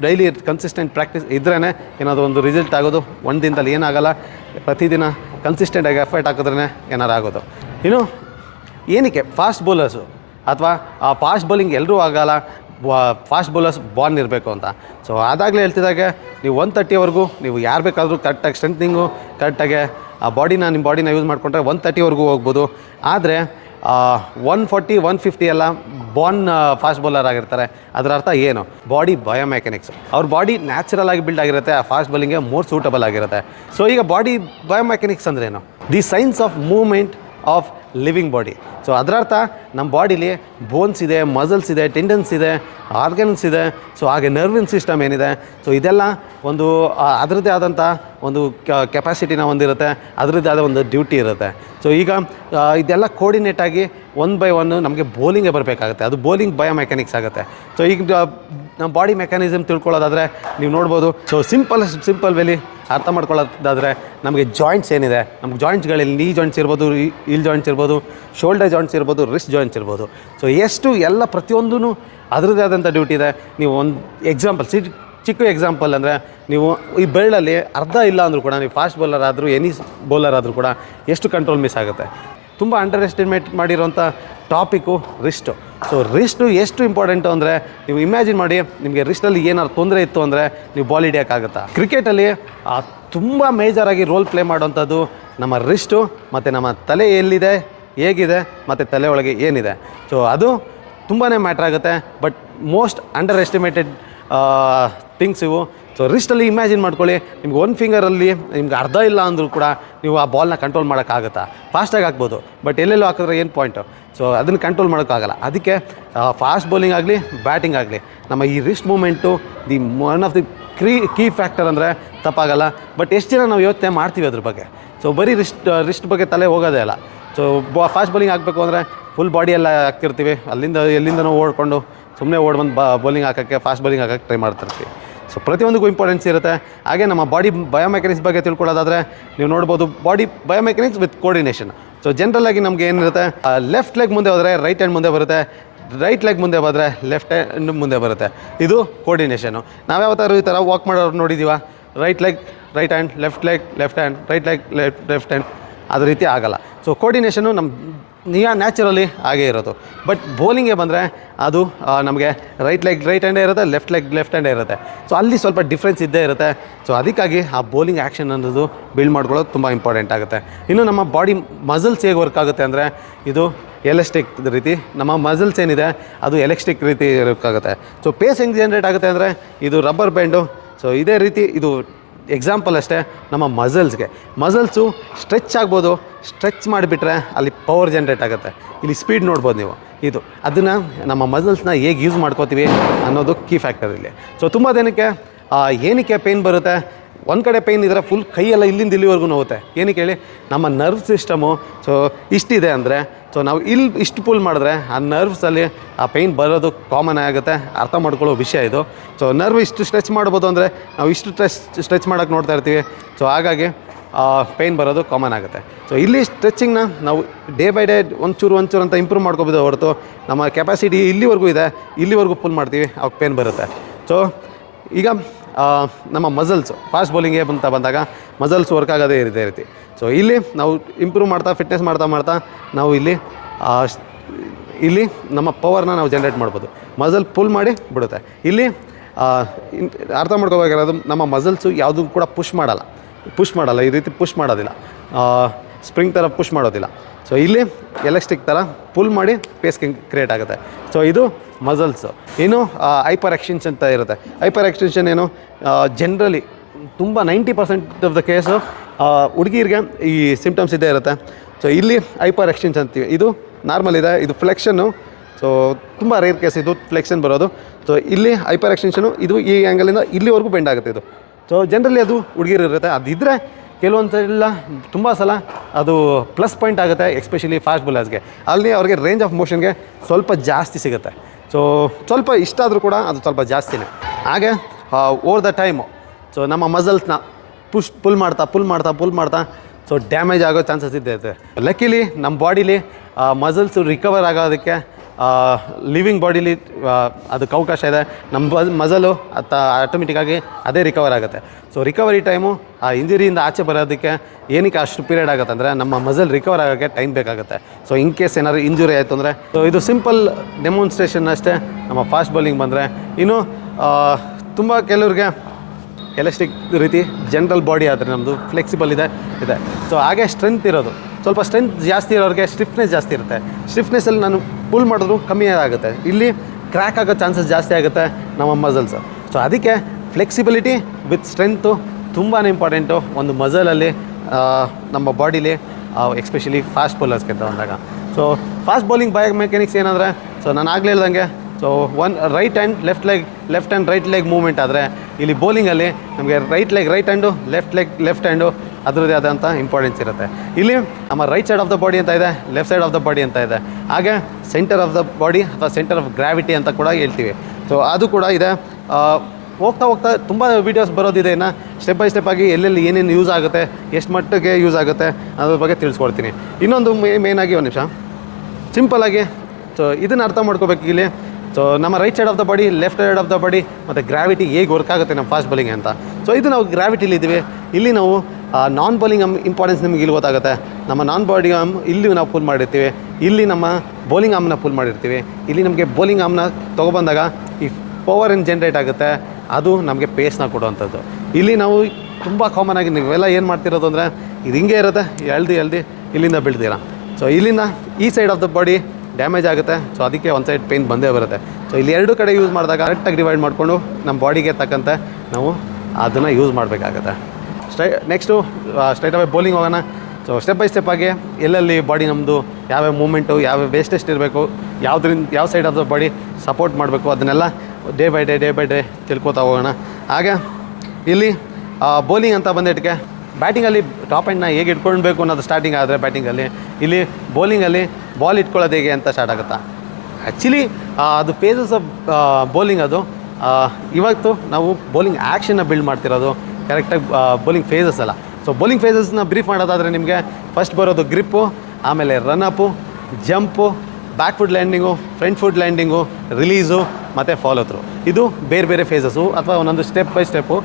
ಡೈಲಿ ಕನ್ಸಿಸ್ಟೆಂಟ್ ಪ್ರಾಕ್ಟೀಸ್ ಇದ್ರೇ ಏನಾದರೂ ಒಂದು ರಿಸಲ್ಟ್ ಆಗೋದು. ಒಂದು ದಿನದಲ್ಲಿ ಏನಾಗಲ್ಲ, ಪ್ರತಿದಿನ ಕನ್ಸಿಸ್ಟೆಂಟಾಗಿ ಎಫರ್ಟ್ ಹಾಕಿದ್ರೇ ಏನಾರು ಆಗೋದು. ಇನ್ನು ಏನಕ್ಕೆ ಫಾಸ್ಟ್ ಬೌಲರ್ಸು ಅಥವಾ ಆ ಫಾಸ್ಟ್ ಬೌಲಿಂಗ್ ಎಲ್ಲರೂ ಆಗಲ್ಲ, ಫಾಸ್ಟ್ ಬೌಲರ್ಸ್ ಬಾರ್ನ್ ಇರಬೇಕು ಅಂತ. ಸೊ ಅದಾಗಲೇ ಹೇಳ್ತಿದ್ದಾಗೆ ನೀವು 130ವರೆಗೂ ನೀವು ಯಾರು ಬೇಕಾದರೂ ಕರೆಕ್ಟಾಗಿ ಸ್ಟ್ರೆಂತ್ನಿಂಗು ಕರೆಕ್ಟಾಗಿ ಆ ನಿಮ್ಮ ಬಾಡಿನ ಯೂಸ್ ಮಾಡಿಕೊಂಡ್ರೆ 130ವರೆಗೂ ಹೋಗ್ಬೋದು. ಆದರೆ 140, 150 ಎಲ್ಲ ಬಾರ್ನ್ ಫಾಸ್ಟ್ ಬೌಲರ್ ಆಗಿರ್ತಾರೆ. ಅದರ ಅರ್ಥ ಏನು? Body biomechanics. ಅವ್ರ ಬಾಡಿ ನ್ಯಾಚುರಲ್ ಆಗಿ ಬಿಲ್ಡ್ ಆಗಿರುತ್ತೆ. ಆ ಫಾಸ್ಟ್ ಬೌಲಿಂಗ್ಗೆ ಮೋರ್ ಸೂಟಬಲ್ ಆಗಿರುತ್ತೆ. ಸೊ ಈಗ ಬಾಡಿ ಬಯೋಮೆಕ್ಯಾನಿಕ್ಸ್ ಅಂದ್ರೇನು? The science of movement of living body. So ಅದರರ್ಥ ನಮ್ಮ ಬಾಡಿಲಿ ಬೋನ್ಸ್ ಇದೆ, ಮಸಲ್ಸ್ ಇದೆ, ಟೆಂಡನ್ಸ್ ಇದೆ, ಆರ್ಗನ್ಸ್ ಇದೆ. ಸೊ ಹಾಗೆ ನರ್ವಿನ್ ಸಿಸ್ಟಮ್ ಏನಿದೆ, ಸೊ ಇದೆಲ್ಲ ಒಂದು ಅದರದ್ದೇ ಆದಂಥ ಒಂದು ಕೆಪಾಸಿಟಿನ ಹೊಂದಿರುತ್ತೆ, ಅದರದ್ದೇ ಆದ ಒಂದು ಡ್ಯೂಟಿ ಇರುತ್ತೆ. ಸೊ ಈಗ ಇದೆಲ್ಲ ಕೋರ್ಡಿನೇಟಾಗಿ 1 by 1 ನಮಗೆ ಬೌಲಿಂಗೇ ಬರಬೇಕಾಗುತ್ತೆ. ಅದು ಬೌಲಿಂಗ್ ಬಯೋಮೆಕ್ಯಾನಿಕ್ಸ್ ಆಗುತ್ತೆ. ಸೊ ಈಗ ನಮ್ಮ ಬಾಡಿ ಮೆಕ್ಯಾನಿಸಮ್ ತಿಳ್ಕೊಳ್ಳೋದಾದರೆ ನೀವು ನೋಡ್ಬೋದು. ಸೊ ಸಿಂಪಲ್ ವೇಲಿ ಅರ್ಥ ಮಾಡ್ಕೊಳ್ಳೋದಾದರೆ ನಮಗೆ ಜಾಯಿಂಟ್ಸ್ ಏನಿದೆ, ನಮ್ಗೆ ಜಾಯಿಂಟ್ಸ್ಗಳಲ್ಲಿ ನೀ ಜಾಯಿಂಟ್ಸ್ ಇರ್ಬೋದು, ಇಲ್ ಜಾಯಿಂಟ್ಸ್ ಇರ್ಬೋದು, ಶೋಲ್ಡರ್ ಜಾಯಿಂಟ್ಸ್ ಇರ್ಬೋದು, ರಿಸ್ಟ್ ಜಾಯಿಂಟ್ಸ್ ಇರ್ಬೋದು. ಸೊ ಎಷ್ಟು ಎಲ್ಲ ಪ್ರತಿಯೊಂದೂ ಅದರದ್ದೇ ಆದಂಥ ಡ್ಯೂಟಿ ಇದೆ. ನೀವು ಒಂದು ಎಕ್ಸಾಂಪಲ್ ಚಿಕ್ಕ ಎಕ್ಸಾಂಪಲ್ ಅಂದರೆ ನೀವು ಈ ಬೆರಳಲ್ಲಿ ಅರ್ಧ ಇಲ್ಲ ಅಂದರೂ ಕೂಡ ನೀವು ಫಾಸ್ಟ್ ಬೌಲರ್ ಆದರೂ ಎನಿ ಬೌಲರ್ ಆದರೂ ಕೂಡ ಎಷ್ಟು ಕಂಟ್ರೋಲ್ ಮಿಸ್ ಆಗುತ್ತೆ. ತುಂಬ ಅಂಡರ್ ಎಸ್ಟಿಮೇಟ್ ಮಾಡಿರೋಂಥ ಟಾಪಿಕ್ಕು ರಿಸ್ಟು. ಸೊ ರಿಸ್ಟು ಎಷ್ಟು ಇಂಪಾರ್ಟೆಂಟು ಅಂದರೆ ನೀವು ಇಮ್ಯಾಜಿನ್ ಮಾಡಿ, ನಿಮಗೆ ರಿಸ್ಟಲ್ಲಿ ಏನಾದ್ರು ತೊಂದರೆ ಇತ್ತು ಅಂದರೆ ನೀವು ಬಾಲ್ ಹಿಡಿಯೋಕ್ಕಾಗುತ್ತಾ? ಕ್ರಿಕೆಟಲ್ಲಿ ತುಂಬ ಮೇಜರಾಗಿ ರೋಲ್ ಪ್ಲೇ ಮಾಡೋವಂಥದ್ದು ನಮ್ಮ ರಿಸ್ಟು ಮತ್ತು ನಮ್ಮ ತಲೆ ಎಲ್ಲಿದೆ, ಹೇಗಿದೆ, ಮತ್ತು ತಲೆ ಒಳಗೆ ಏನಿದೆ. ಸೊ ಅದು ತುಂಬಾ ಮ್ಯಾಟ್ರ್ ಆಗುತ್ತೆ. But most under estimated things ಇವು. ಸೊ ರಿಸ್ಟಲ್ಲಿ ಇಮ್ಯಾಜಿನ್ ಮಾಡ್ಕೊಳ್ಳಿ, ನಿಮ್ಗೆ ಒಂದು ಫಿಂಗರಲ್ಲಿ ನಿಮ್ಗೆ ಅರ್ಧ ಇಲ್ಲ ಅಂದರೂ ಕೂಡ ನೀವು ಆ ಬಾಲ್ನ ಕಂಟ್ರೋಲ್ ಮಾಡೋಕ್ಕಾಗುತ್ತಾ? ಫಾಸ್ಟಾಗಿ ಹಾಕ್ಬೋದು, ಬಟ್ ಎಲ್ಲೆಲ್ಲೋ ಹಾಕಿದ್ರೆ ಏನು ಪಾಯಿಂಟು? ಸೊ ಅದನ್ನು ಕಂಟ್ರೋಲ್ ಮಾಡೋಕ್ಕಾಗಲ್ಲ. ಅದಕ್ಕೆ ಫಾಸ್ಟ್ ಬೌಲಿಂಗ್ ಆಗಲಿ ಬ್ಯಾಟಿಂಗ್ ಆಗಲಿ ನಮ್ಮ ಈ wrist moment the one of the key factor ಅಂದರೆ ತಪ್ಪಾಗಲ್ಲ. ಬಟ್ ಎಷ್ಟು ಜನ ನಾವು ಯೋಚನೆ ಮಾಡ್ತೀವಿ ಅದ್ರ ಬಗ್ಗೆ? ಸೊ ಬರೀ ರಿಸ್ಟ್ ಬಗ್ಗೆ ತಲೆ ಹೋಗೋದೇ ಅಲ್ಲ. ಸೊ ಫಾಸ್ಟ್ ಬೌಲಿಂಗ್ ಆಗಬೇಕು ಅಂದರೆ ಫುಲ್ ಬಾಡಿ ಎಲ್ಲ ಹಾಕ್ತಿರ್ತೀವಿ, ಎಲ್ಲಿಂದನೋ ಓಡ್ಕೊಂಡು ಸುಮ್ಮನೆ ಬಂದು ಬೌಲಿಂಗ್ ಹಾಕೋಕ್ಕೆ, ಫಾಸ್ಟ್ ಬೌಲಿಂಗ್ ಹಾಕೋಕ್ಕೆ ಟ್ರೈ ಮಾಡ್ತಿರ್ತೀವಿ. ಸೊ ಪ್ರತಿಯೊಂದಕ್ಕೂ ಇಂಪಾರ್ಟೆನ್ಸ್ ಇರುತ್ತೆ. ಹಾಗೆ ನಮ್ಮ ಬಾಡಿ ಬಯೋಮೆಕ್ಯಾನಿಕ್ಸ್ ಬಗ್ಗೆ ತಿಳ್ಕೊಳ್ಳೋದಾದರೆ ನೀವು ನೋಡ್ಬೋದು, body biomechanics with coordination. So ಜನರಲಾಗಿ ನಮಗೆ ಏನಿರುತ್ತೆ, ಲೆಫ್ಟ್ ಲೆಗ್ ಮುಂದೆ ಹೋದರೆ ರೈಟ್ ಹ್ಯಾಂಡ್ ಮುಂದೆ ಬರುತ್ತೆ, ರೈಟ್ ಲೆಗ್ ಮುಂದೆ ಹೋದರೆ ಲೆಫ್ಟ್ ಹ್ಯಾಂಡ್ ಮುಂದೆ ಬರುತ್ತೆ. ಇದು ಕೋರ್ಡಿನೇಷನ್ನು. ನಾವು ಯಾವತ್ತಾರು ಈ ಥರ ವಾಕ್ ಮಾಡೋರು ನೋಡಿದ್ದೀವ? Right leg right hand, left leg left hand, right leg left hand, ಅದೇ ರೀತಿ ಆಗಲ್ಲ. ಸೊ ಕೋರ್ಡಿನೇಷನ್ನು ನಮ್ಮ ನ್ಯಾಚುರಲಿ ಹಾಗೇ ಇರೋದು. ಬಟ್ ಬೌಲಿಂಗ್ಗೆ ಬಂದರೆ ಅದು ನಮಗೆ ರೈಟ್ ಲೆಗ್ ರೈಟ್ ಹ್ಯಾಂಡೇ ಇರುತ್ತೆ, ಲೆಫ್ಟ್ ಲೆಗ್ ಲೆಫ್ಟ್ ಹ್ಯಾಂಡೇ ಇರುತ್ತೆ. ಸೊ ಅಲ್ಲಿ ಸ್ವಲ್ಪ ಡಿಫ್ರೆನ್ಸ್ ಇದ್ದೇ ಇರುತ್ತೆ. ಸೊ ಅದಕ್ಕಾಗಿ ಆ ಬೌಲಿಂಗ್ ಆ್ಯಕ್ಷನ್ ಅನ್ನೋದು ಬಿಲ್ಡ್ ಮಾಡ್ಕೊಳ್ಳೋದು ತುಂಬ ಇಂಪಾರ್ಟೆಂಟ್ ಆಗುತ್ತೆ. ಇನ್ನು ನಮ್ಮ ಬಾಡಿ ಮಸಲ್ಸ್ ಹೇಗೆ ವರ್ಕ್ ಆಗುತ್ತೆ ಅಂದರೆ, ಇದು ಎಲಾಸ್ಟಿಕ್ ರೀತಿ ನಮ್ಮ ಮಸಲ್ಸ್ ಏನಿದೆ ಅದು ಎಲಾಸ್ಟಿಕ್ ರೀತಿ ಇರೋಕ್ಕಾಗುತ್ತೆ. ಸೊ ಪೇಸ್ ಹೆಂಗೆ ಜನ್ರೇಟ್ ಆಗುತ್ತೆ ಅಂದರೆ, ಇದು ರಬ್ಬರ್ ಬ್ಯಾಂಡು. ಸೊ ಇದೇ ರೀತಿ ಇದು ಎಕ್ಸಾಂಪಲ್ ಅಷ್ಟೇ. ನಮ್ಮ ಮಸಲ್ಸು ಸ್ಟ್ರೆಚ್ ಆಗ್ಬೋದು, ಸ್ಟ್ರೆಚ್ ಮಾಡಿಬಿಟ್ರೆ ಅಲ್ಲಿ ಪವರ್ ಜನ್ರೇಟ್ ಆಗುತ್ತೆ. ಇಲ್ಲಿ ಸ್ಪೀಡ್ ನೋಡ್ಬೋದು ನೀವು. ಇದು ಅದನ್ನು ನಮ್ಮ ಮಸಲ್ಸ್ನ ಹೇಗೆ ಯೂಸ್ ಮಾಡ್ಕೋತೀವಿ ಅನ್ನೋದು ಕೀ ಫ್ಯಾಕ್ಟರ್ ಇಲ್ಲಿ. ಸೊ ತುಂಬ ಜನಕ್ಕೆ ಏನಕ್ಕೆ ಪೇಯ್ನ್ ಬರುತ್ತೆ, ಒಂದು ಕಡೆ ಪೇಯ್ನ್ ಇದ್ದರೆ ಫುಲ್ ಕೈಯೆಲ್ಲ ಇಲ್ಲಿಂದ ಇಲ್ಲಿವರೆಗೂ ನೋವುತ್ತೆ. ಏನಕ್ಕೆ ಹೇಳಿ, ನಮ್ಮ ನರ್ವ್ ಸಿಸ್ಟಮು ಸೊ ಇಷ್ಟಿದೆ ಅಂದರೆ, ಸೊ ನಾವು ಇಲ್ಲಿ ಇಷ್ಟು ಪುಲ್ ಮಾಡಿದ್ರೆ ಆ ನರ್ವ್ಸಲ್ಲಿ ಆ ಪೇಯ್ನ್ ಬರೋದು ಕಾಮನ್ ಆಗುತ್ತೆ. ಅರ್ಥ ಮಾಡ್ಕೊಳ್ಳೋ ವಿಷಯ ಇದು. ಸೊ ನರ್ವ್ ಇಷ್ಟು ಸ್ಟ್ರೆಚ್ ಮಾಡ್ಬೋದು ಅಂದರೆ ನಾವು ಇಷ್ಟು ಸ್ಟ್ರೆಚ್ ಮಾಡೋಕ್ಕೆ ನೋಡ್ತಾ ಇರ್ತೀವಿ. ಸೊ ಹಾಗಾಗಿ ಪೇಯ್ನ್ ಬರೋದು ಕಾಮನ್ ಆಗುತ್ತೆ. ಸೊ ಇಲ್ಲಿ ಸ್ಟ್ರೆಚಿಂಗ್ನ ನಾವು ಡೇ ಬೈ ಡೇ ಒಂಚೂರು ಅಂತ ಇಂಪ್ರೂವ್ ಮಾಡ್ಕೋಬೋದು ಹೊರತು, ನಮ್ಮ ಕೆಪಾಸಿಟಿ ಇಲ್ಲಿವರೆಗೂ ಇದೆ, ಇಲ್ಲಿವರೆಗೂ ಪುಲ್ ಮಾಡ್ತೀವಿ, ಅವಾಗ ಪೇಯ್ನ್ ಬರುತ್ತೆ. ಸೊ ಈಗ ನಮ್ಮ ಮಸಲ್ಸು ಫಾಸ್ಟ್ ಬೌಲಿಂಗ್ಗೆ ಬಂದಾಗ ಮಸಲ್ಸ್ ವರ್ಕ್ ಆಗೋದೇ ಇದೇ ರೀತಿ. ಸೊ ಇಲ್ಲಿ ನಾವು ಇಂಪ್ರೂವ್ ಮಾಡ್ತಾ ಫಿಟ್ನೆಸ್ ಮಾಡ್ತಾ ನಾವು ಇಲ್ಲಿ ನಮ್ಮ ಪವರ್ನ ನಾವು ಜನ್ರೇಟ್ ಮಾಡ್ಬೋದು. ಮಸಲ್ ಪುಲ್ ಮಾಡಿ ಬಿಡುತ್ತೆ. ಇಲ್ಲಿ ಅರ್ಥ ಮಾಡ್ಕೋಬೇಕಾಗಿರೋದು, ನಮ್ಮ ಮಸಲ್ಸು ಯಾವುದೂ ಕೂಡ ಪುಷ್ ಮಾಡಲ್ಲ, ಈ ರೀತಿ ಪುಷ್ ಮಾಡೋದಿಲ್ಲ, ಸ್ಪ್ರಿಂಗ್ ಥರ ಪುಷ್ ಮಾಡೋದಿಲ್ಲ. ಸೊ ಇಲ್ಲಿ ಎಲಾಸ್ಟಿಕ್ ಥರ ಪುಲ್ ಮಾಡಿ ಪೇಸ್ ಕ್ರಿಯೇಟ್ ಆಗುತ್ತೆ. ಸೊ ಇದು ಮಸಲ್ಸು. ಇನ್ನು ಹೈಪರ್ ಎಕ್ಸ್ಟೆನ್ಷನ್ ಅಂತ ಇರುತ್ತೆ. ಹೈಪರ್ ಎಕ್ಸ್ಟೆನ್ಷನ್ ಏನು, ಜನ್ರಲಿ ತುಂಬ 90% ಆಫ್ ದ ಕೇಸು ಹುಡುಗಿರಿಗೆ ಈ ಸಿಮ್ಟಮ್ಸ್ ಇದ್ದೇ ಇರುತ್ತೆ. ಸೊ ಇಲ್ಲಿ ಹೈಪರ್ ಎಕ್ಸ್ಟೆನ್ಷನ್ ಅಂತೀವಿ. ಇದು ನಾರ್ಮಲ್ ಇದೆ, ಇದು ಫ್ಲೆಕ್ಷನ್ನು. ಸೊ ತುಂಬ ರೇರ್ ಕೇಸ್ ಇದು ಫ್ಲೆಕ್ಷನ್ ಬರೋದು. ಸೊ ಇಲ್ಲಿ ಹೈಪರ್ ಎಕ್ಸ್ಟೆನ್ಷನು, ಇದು ಈ ಆ್ಯಂಗಲಿಂದ ಇಲ್ಲಿವರೆಗೂ ಬೆಂಡ್ ಆಗುತ್ತೆ ಇದು. ಸೊ ಜನರಲಿ ಅದು ಹುಡುಗಿರು ಇರುತ್ತೆ. ಅದಿದ್ದರೆ ಕೆಲವೊಂದ್ಸಲ ತುಂಬ ಸಲ ಅದು ಪ್ಲಸ್ ಪಾಯಿಂಟ್ ಆಗುತ್ತೆ, ಎಸ್ಪೆಷಲಿ ಫಾಸ್ಟ್ ಬೌಲರ್ಸ್ಗೆ. ಅಲ್ಲಿ ಅವ್ರಿಗೆ ರೇಂಜ್ ಆಫ್ ಮೋಷನ್ಗೆ ಸ್ವಲ್ಪ ಜಾಸ್ತಿ ಸಿಗುತ್ತೆ. ಸೊ ಸ್ವಲ್ಪ ಇಷ್ಟ ಆದರೂ ಕೂಡ ಅದು ಸ್ವಲ್ಪ ಜಾಸ್ತಿನೇ. ಹಾಗೆ ಓವರ್ ದ ಟೈಮು ಸೊ ನಮ್ಮ ಮಸಲ್ಸ್ನ ಪುಲ್ ಮಾಡ್ತಾ ಸೊ ಡ್ಯಾಮೇಜ್ ಆಗೋ ಚಾನ್ಸಸ್ ಇರುತ್ತೆ. ಲಕ್ಕಿಲಿ ನಮ್ಮ ಬಾಡೀಲಿ ಮಸಲ್ಸು ರಿಕವರ್ ಆಗೋದಕ್ಕೆ ಲಿವಿಂಗ್ ಬಾಡಿಲಿ ಅದಕ್ಕೆ ಅವಕಾಶ ಇದೆ. ನಮ್ಮ ಮಸಲು ಆಟೋಮೆಟಿಕ್ಕಾಗಿ ಅದೇ ರಿಕವರ್ ಆಗುತ್ತೆ. ಸೊ ರಿಕವರಿ ಟೈಮು ಆ ಇಂಜುರಿಯಿಂದ ಆಚೆ ಬರೋದಕ್ಕೆ ಏನಕ್ಕೆ ಅಷ್ಟು ಪೀರಿಯಡ್ ಆಗುತ್ತೆ ಅಂದರೆ, ನಮ್ಮ ಮಸಲ್ ರಿಕವರ್ ಆಗೋಕ್ಕೆ ಟೈಮ್ ಬೇಕಾಗುತ್ತೆ. ಸೊ ಇನ್ ಕೇಸ್ ಏನಾದ್ರು ಇಂಜುರಿ ಆಯಿತು ಅಂದರೆ, ಸೊ ಇದು ಸಿಂಪಲ್ ಡೆಮೋನ್ಸ್ಟ್ರೇಷನ್ ಅಷ್ಟೇ ನಮ್ಮ ಫಾಸ್ಟ್ ಬೌಲಿಂಗ್ ಬಂದರೆ. ಇನ್ನು ತುಂಬ ಕೆಲವ್ರಿಗೆ ಎಲಾಸ್ಟಿಕ್ ರೀತಿ ಜನರಲ್ ಬಾಡಿ ಆದರೆ ನಮ್ಮದು ಫ್ಲೆಕ್ಸಿಬಲ್ ಇದೆ. ಸೊ ಹಾಗೆ ಸ್ಟ್ರೆಂತ್ ಇರೋದು, ಸ್ವಲ್ಪ ಸ್ಟ್ರೆಂತ್ ಜಾಸ್ತಿ ಇರೋರಿಗೆ ಸ್ಟಿಫ್ನೆಸ್ ಜಾಸ್ತಿ ಇರುತ್ತೆ. ಸ್ಟಿಫ್ನೆಸ್ಸಲ್ಲಿ ನಾನು ಪುಲ್ ಮಾಡಿದ್ರು ಕಮ್ಮಿ ಆಗುತ್ತೆ. ಇಲ್ಲಿ ಕ್ರ್ಯಾಕ್ ಆಗೋ ಚಾನ್ಸಸ್ ಜಾಸ್ತಿ ಆಗುತ್ತೆ ನಮ್ಮ ಮಸಲ್ಸು. ಸೊ ಅದಕ್ಕೆ ಫ್ಲೆಕ್ಸಿಬಿಲಿಟಿ ವಿತ್ ಸ್ಟ್ರೆಂತು ತುಂಬಾ ಇಂಪಾರ್ಟೆಂಟು ಒಂದು ಮಸಲಲ್ಲಿ, ನಮ್ಮ ಬಾಡಿಲಿ, ಎಸ್ಪೆಷಲಿ ಫಾಸ್ಟ್ ಬೌಲರ್ಸ್ಗೆ ಅಂತ ಬಂದಾಗ. ಸೊ ಫಾಸ್ಟ್ ಬೌಲಿಂಗ್ ಬಯೋಮೆಕ್ಯಾನಿಕ್ಸ್ ಏನಂದರೆ, ಸೊ ನಾನು ಆಗಲೇ ಹೇಳ್ದಂಗೆ, so right hand left hand right leg movement ಆದರೆ, ಇಲ್ಲಿ ಬೌಲಿಂಗಲ್ಲಿ ನಮಗೆ ರೈಟ್ ಹ್ಯಾಂಡು ಲೆಫ್ಟ್ ಹ್ಯಾಂಡು ಅದರದ್ದೇ ಆದಂಥ ಇಂಪಾರ್ಟೆನ್ಸ್ ಇರುತ್ತೆ. ಇಲ್ಲಿ ನಮ್ಮ right side of the body ಅಂತ ಇದೆ, left side of the body ಅಂತ ಇದೆ. ಹಾಗೆ ಸೆಂಟರ್ ಆಫ್ ದ ಬಾಡಿ ಅಥವಾ ಸೆಂಟರ್ ಆಫ್ ಗ್ರಾವಿಟಿ ಅಂತ ಕೂಡ ಹೇಳ್ತೀವಿ. ಸೊ ಅದು ಕೂಡ ಇದೆ. ಹೋಗ್ತಾ ತುಂಬ ವೀಡಿಯೋಸ್ ಬರೋದಿದೆ. ಇನ್ನು ಸ್ಟೆಪ್ ಬೈ ಸ್ಟೆಪ್ ಆಗಿ ಎಲ್ಲೆಲ್ಲಿ ಏನೇನು ಯೂಸ್ ಆಗುತ್ತೆ, ಎಷ್ಟು ಮಟ್ಟಿಗೆ ಯೂಸ್ ಆಗುತ್ತೆ ಅದ್ರ ಬಗ್ಗೆ ತಿಳಿಸ್ಕೊಡ್ತೀನಿ. ಇನ್ನೊಂದು ಮೇಯ್ನಾಗಿ ಒಂದು ನಿಮಿಷ ಸಿಂಪಲ್ಲಾಗಿ ಸೊ ಇದನ್ನು ಅರ್ಥ ಮಾಡ್ಕೋಬೇಕು ಇಲ್ಲಿ. ಸೊ ನಮ್ಮ right side of the body, left side of the body ಮತ್ತು ಗ್ರಾವಿಟಿ ಹೇಗೆ ವರ್ಕ್ ಆಗುತ್ತೆ ನಮ್ಮ ಫಾಸ್ಟ್ ಬೌಲಿಂಗ್ ಅಂತ. ಸೊ ಇದು ನಾವು ಗ್ರಾವಿಟಿಲಿದ್ದೀವಿ. ಇಲ್ಲಿ ನಾವು ನಾನ್ ಬೌಲಿಂಗ್ ಇಂಪಾರ್ಟೆನ್ಸ್ ನಿಮ್ಗೆ ಇಲ್ಲಿ ಗೊತ್ತಾಗುತ್ತೆ. ನಮ್ಮ ನಾನ್ ಬಾಡಿಂಗ್ ಆರ್ಮ್ ಇಲ್ಲಿ ನಾವು ಪುಲ್ ಮಾಡಿರ್ತೀವಿ, ಇಲ್ಲಿ ನಮ್ಮ ಬೌಲಿಂಗ್ ಆರ್ಮ್ನ ಪುಲ್ ಮಾಡಿರ್ತೀವಿ. ಇಲ್ಲಿ ನಮಗೆ ಬೌಲಿಂಗ್ ಆರ್ಮ್ನ ತೊಗೊಬಂದಾಗ ಈ ಪವರ್ ಏನು ಜನ್ರೇಟ್ ಆಗುತ್ತೆ, ಅದು ನಮಗೆ ಪೇಸ್ನ ಕೊಡುವಂಥದ್ದು. ಇಲ್ಲಿ ನಾವು ತುಂಬ ಕಾಮನ್ ಆಗಿ ನೀವೆಲ್ಲ ಏನು ಮಾಡ್ತಿರೋದು ಅಂದರೆ ಇದು ಹಿಂಗೆ ಇರುತ್ತೆ, ಎಳ್ದು ಇಲ್ಲಿಂದ ಬೀಳ್ತೀರಾ. ಸೊ ಇಲ್ಲಿಂದ ಈ side of the body damage ಆಗುತ್ತೆ. ಸೊ ಅದಕ್ಕೆ ಒಂದು ಸೈಡ್ ಪೇನ್ ಬಂದೇ ಬರುತ್ತೆ. ಸೊ ಇಲ್ಲಿ ಎರಡು ಕಡೆ ಯೂಸ್ ಮಾಡಿದಾಗ ಕರೆಕ್ಟಾಗಿ ಡಿವೈಡ್ ಮಾಡಿಕೊಂಡು ನಮ್ಮ ಬಾಡಿಗೆ ತಕ್ಕಂತೆ ನಾವು ಅದನ್ನು ಯೂಸ್ ಮಾಡಬೇಕಾಗತ್ತೆ. ನೆಕ್ಸ್ಟು ಸ್ಟ್ರೈಟ್ ಅವೇ ಬೌಲಿಂಗ್ ಹೋಗೋಣ. ಸೊ ಸ್ಟೆಪ್ ಬೈ ಸ್ಟೆಪ್ ಆಗಿ ಎಲ್ಲೆಲ್ಲಿ ಬಾಡಿ ನಮ್ಮದು ಯಾವ್ಯಾವ ಮೂಮೆಂಟು, ಯಾವ್ಯಾವ ವೇಸ್ಟೆಸ್ಟ್ ಇರಬೇಕು, ಯಾವ side of the body support ಮಾಡಬೇಕು, ಅದನ್ನೆಲ್ಲ ಡೇ ಬೈ ಡೇ ತಿಳ್ಕೊತಾ ಹೋಗೋಣ. ಹಾಗೆ ಇಲ್ಲಿ ಬೌಲಿಂಗ್ ಅಂತ ಬಂದಿದ್ದಕ್ಕೆ ಬ್ಯಾಟಿಂಗಲ್ಲಿ ಟಾಪ್ ಎಂಡ್ನ ಹೇಗೆ ಇಟ್ಕೊಳ್ಬೇಕು ಅನ್ನೋದು ಸ್ಟಾರ್ಟಿಂಗ್ ಆದರೆ ಬ್ಯಾಟಿಂಗಲ್ಲಿ, ಇಲ್ಲಿ ಬೌಲಿಂಗಲ್ಲಿ ಬಾಲ್ ಇಟ್ಕೊಳ್ಳೋದು ಹೇಗೆ ಅಂತ ಸ್ಟಾರ್ಟ್ ಆಗುತ್ತಾ. ಆ್ಯಕ್ಚುಲಿ ಅದು ಫೇಸಸ್ ಆಫ್ ಬೌಲಿಂಗ್. ಅದು ಇವತ್ತು ನಾವು ಬೌಲಿಂಗ್ ಆ್ಯಕ್ಷನ್ನ ಬಿಲ್ಡ್ ಮಾಡ್ತಿರೋದು ಕರೆಕ್ಟಾಗಿ ಬೌಲಿಂಗ್ ಫೇಸಸ್ ಅಲ್ಲ. ಸೊ ಬೌಲಿಂಗ್ ಫೇಸಸ್ನ ಬ್ರೀಫ್ ಮಾಡೋದಾದರೆ ನಿಮಗೆ ಫಸ್ಟ್ ಬರೋದು ಗ್ರಿಪ್ಪು, ಆಮೇಲೆ run up, jump, back foot landing, front foot landing, release ಮತ್ತು ಫಾಲೋ ಥ್ರೂ. ಇದು ಬೇರೆ ಬೇರೆ ಫೇಸಸ್ಸು ಅಥವಾ ಒಂದೊಂದು ಸ್ಟೆಪ್ ಬೈ ಸ್ಟೆಪ್ಪು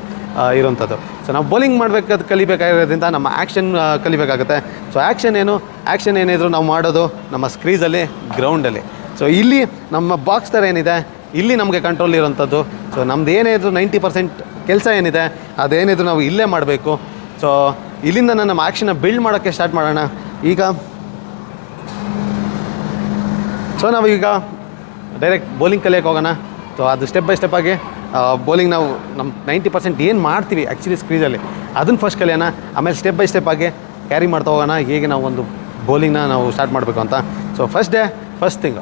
ಇರೋಂಥದ್ದು. ಸೊ ನಾವು ಬೌಲಿಂಗ್ ಮಾಡಬೇಕಾದ ಕಲಿಬೇಕಾಗಿರೋದ್ರಿಂದ ನಮ್ಮ ಆ್ಯಕ್ಷನ್ ಕಲಿಬೇಕಾಗುತ್ತೆ. ಸೊ ಆ್ಯಕ್ಷನ್ ಏನಿದ್ರು ನಾವು ಮಾಡೋದು ನಮ್ಮ ಸ್ಕ್ರೀಸಲ್ಲಿ, ಗ್ರೌಂಡಲ್ಲಿ. ಸೊ ಇಲ್ಲಿ ನಮ್ಮ ಬಾಕ್ಸ್ ಥರ ಏನಿದೆ, ಇಲ್ಲಿ ನಮಗೆ ಕಂಟ್ರೋಲ್ ಇರೋಂಥದ್ದು. ಸೊ ನಮ್ದು ಏನೇ ಇದ್ರು 90% ಕೆಲಸ ಏನಿದೆ ಅದೇನಿದ್ರು ನಾವು ಇಲ್ಲೇ ಮಾಡಬೇಕು. ಸೊ ಇಲ್ಲಿಂದ ನಮ್ಮ ಆ್ಯಕ್ಷನ್ನ ಬಿಲ್ಡ್ ಮಾಡೋಕ್ಕೆ ಸ್ಟಾರ್ಟ್ ಮಾಡೋಣ ಈಗ. ಸೊ ನಾವೀಗ ಡೈರೆಕ್ಟ್ ಬೌಲಿಂಗ್ ಕಲಿಯೋಕ್ಕೆ ಹೋಗೋಣ. ಸೊ ಅದು ಸ್ಟೆಪ್ ಬೈ ಸ್ಟೆಪ್ ಆಗಿ ಬೌಲಿಂಗ್ ನಾವು ನಮ್ಮ 90% ಏನು ಮಾಡ್ತೀವಿ ಆ್ಯಕ್ಚುಲಿ ಸ್ಕ್ರೀಸಲ್ಲಿ ಅದನ್ನು ಫಸ್ಟ್ ಕಲಿಯೋಣ. ಆಮೇಲೆ ಸ್ಟೆಪ್ ಬೈ ಸ್ಟೆಪ್ ಆಗಿ ಕ್ಯಾರಿ ಮಾಡ್ತಾ ಹೋಗೋಣ ಹೇಗೆ ನಾವು ಒಂದು ಬೌಲಿಂಗ್ನ ನಾವು ಸ್ಟಾರ್ಟ್ ಮಾಡಬೇಕು ಅಂತ. So first thing